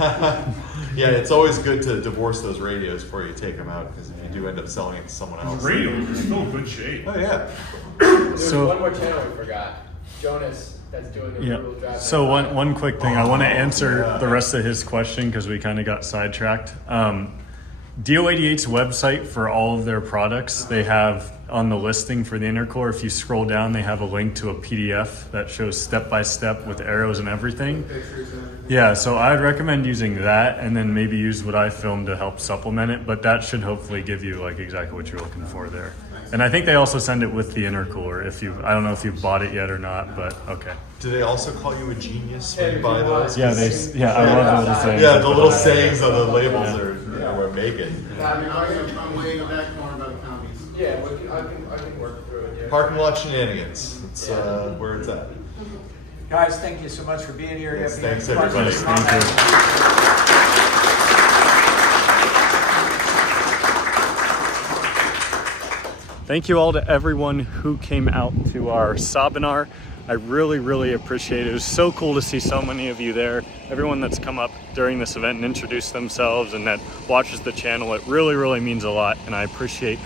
Yeah, it's always good to divorce those radios before you take them out, because if you do end up selling it to someone else. The radios are still in good shape. Oh yeah. There's one more channel we forgot. Jonas, that's doing the brutal drive. So one quick thing, I want to answer the rest of his question because we kind of got sidetracked. DO88's website for all of their products, they have on the listing for the intercooler, if you scroll down, they have a link to a PDF that shows step by step with arrows and everything. Yeah, so I'd recommend using that, and then maybe use what I filmed to help supplement it, but that should hopefully give you like exactly what you're looking for there. And I think they also send it with the intercooler. I don't know if you've bought it yet or not, but okay. Do they also call you a genius when you buy those? Yeah, I love the little sayings. Yeah, the little sayings on the labels are making. I'm way in the back corner by the commies. Yeah, I can work through it. Yeah. Parking lot shenanigans. It's where it's at. Guys, thank you so much for being here. Yes, If you have thanks, any questions, everybody. comments, Thank you all to everyone who came out to our SAABinar. I really, really appreciate it. It was so cool to see so many of you there. Everyone that's come up during this event and introduced themselves and that watches the channel, it really, really means a lot. And I appreciate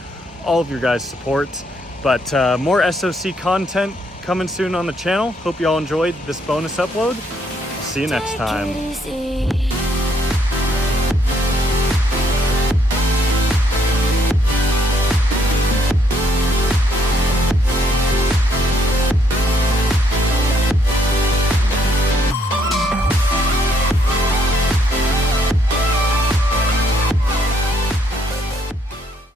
all of your guys' support. But more SOC content coming soon on the channel. Hope you all enjoyed this bonus upload. See you next time.